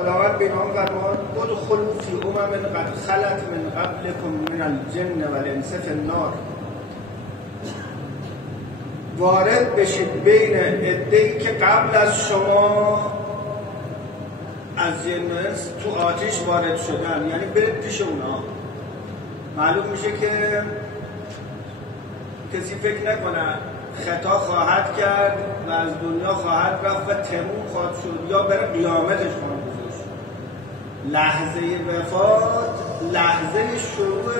خداوند به اینا فرمود ادخلوا فی امم قد خلت من قبلکم من الجن والانس فی النار، وارد بشید بین عده‌ای که قبل از شما از جن و انس تو آتش وارد شدن، یعنی برید پیش اونا. معلوم میشه که کسی فکر نکنه خطا خواهد کرد و از دنیا خواهد رفت و تموم خواهد شد یا برای قیامتش خواهد گذاشت. لحظه وفات لحظه شروع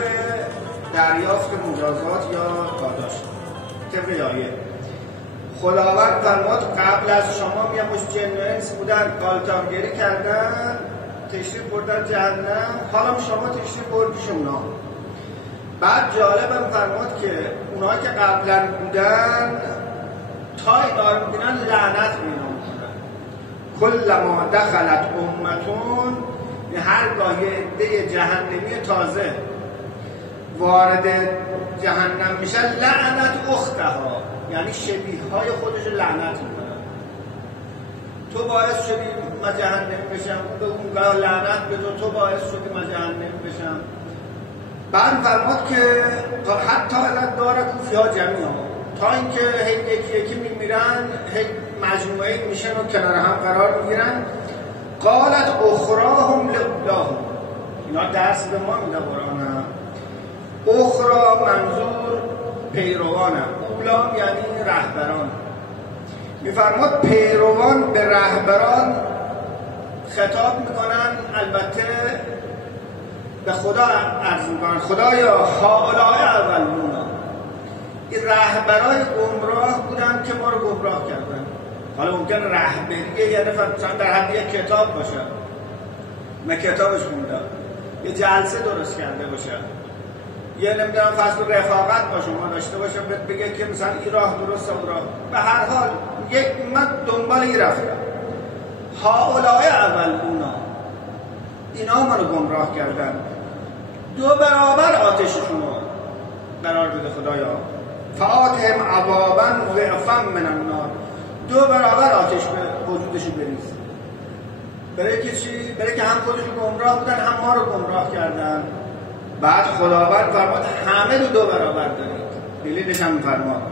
دریافت مجازات یا پاداش. طبق آیه خداوند فرمود قبل از شما یه مش جن و انس بودن، قالتاقگری کردن، تشریف بردن جهنم، حالا شما تشریف برد پیش اونا. بعد جالبم فرمود که اونایی که قبلا بودن تا اینا رو میبینن لعنت می‌کنن. کلما دخلت امتون، هرگاه یه عده جهنمی تازه وارد جهنم میشن لعنت اختها، یعنی شبیه های خودش لعنت میکنن. تو باعث شدی من جهنم بشم، به اونگاه لعنت به تو باعث شدی من جهنم بشم. بعد فرمود که حتی علت داره کوفی ها جمعی ها، تا اینکه یکی یکی میمیرن، مجموعه میشن و کنار هم قرار میگیرن. قالت اخراهم لأولاهم، اینا درس به ما میده قرآن. اخرا منظور پیروانه، اولام یعنی رهبران. میفرماد پیروان به رهبران خطاب میکنن، البته به خدا عرض میکنن خدایا هؤلاء اولونا، این رهبرای گمراه بودن که ما رو گمراه کردن. حالا ممکن رهبریه یعنی مثلا در حد یک کتاب باشه، من کتابش خوندم، یه جلسه درست کرده باشه، یه نمیدونم فصل رفاقت باشه ما داشته باشه بگه که مثلا این راه درسته اون راه. به هر حال من دنبال این رفتم. هؤلاء اولونا، اینا ما رو گمراه کردن، 2 برابر آتششون رو قرار بده خدایا. فآتهم عذابا ضعفا من النار، 2 برابر آتش به وجودشون بریز. برای که چی؟ برای که هم خودشون گمراه بودن هم ما رو گمراه کردن. بعد خداوند فرمود همه 2 برابر دارید. دلیلش هم فرمود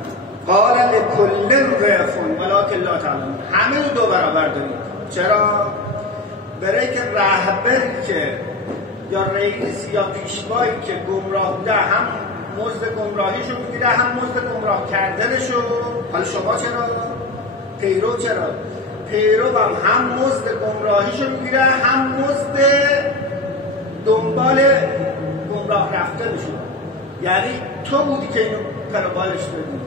قال لکل ضعف ولکن لا تعلمون، همه 2 برابر دارید. چرا؟ برای که رهبری که یا رئیس یا پیشوایی که گمراه بوده هم مزد گمراهیشو میگیره هم مزد گمراه کردنشو. حالا شما چرا؟ پیرو چرا؟ پیرو هم مزد گمراهیشو میگیره هم مزد دنبال گمراه رفتنشو. یعنی تو بودی که اینو پروبالش بدی،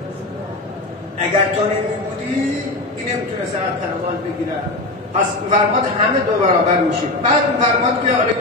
اگر تو نمی بودی این نمیتونه سرت پروبال بگیره. پس فرماد همه 2 برابر میشه. بعد فرماد که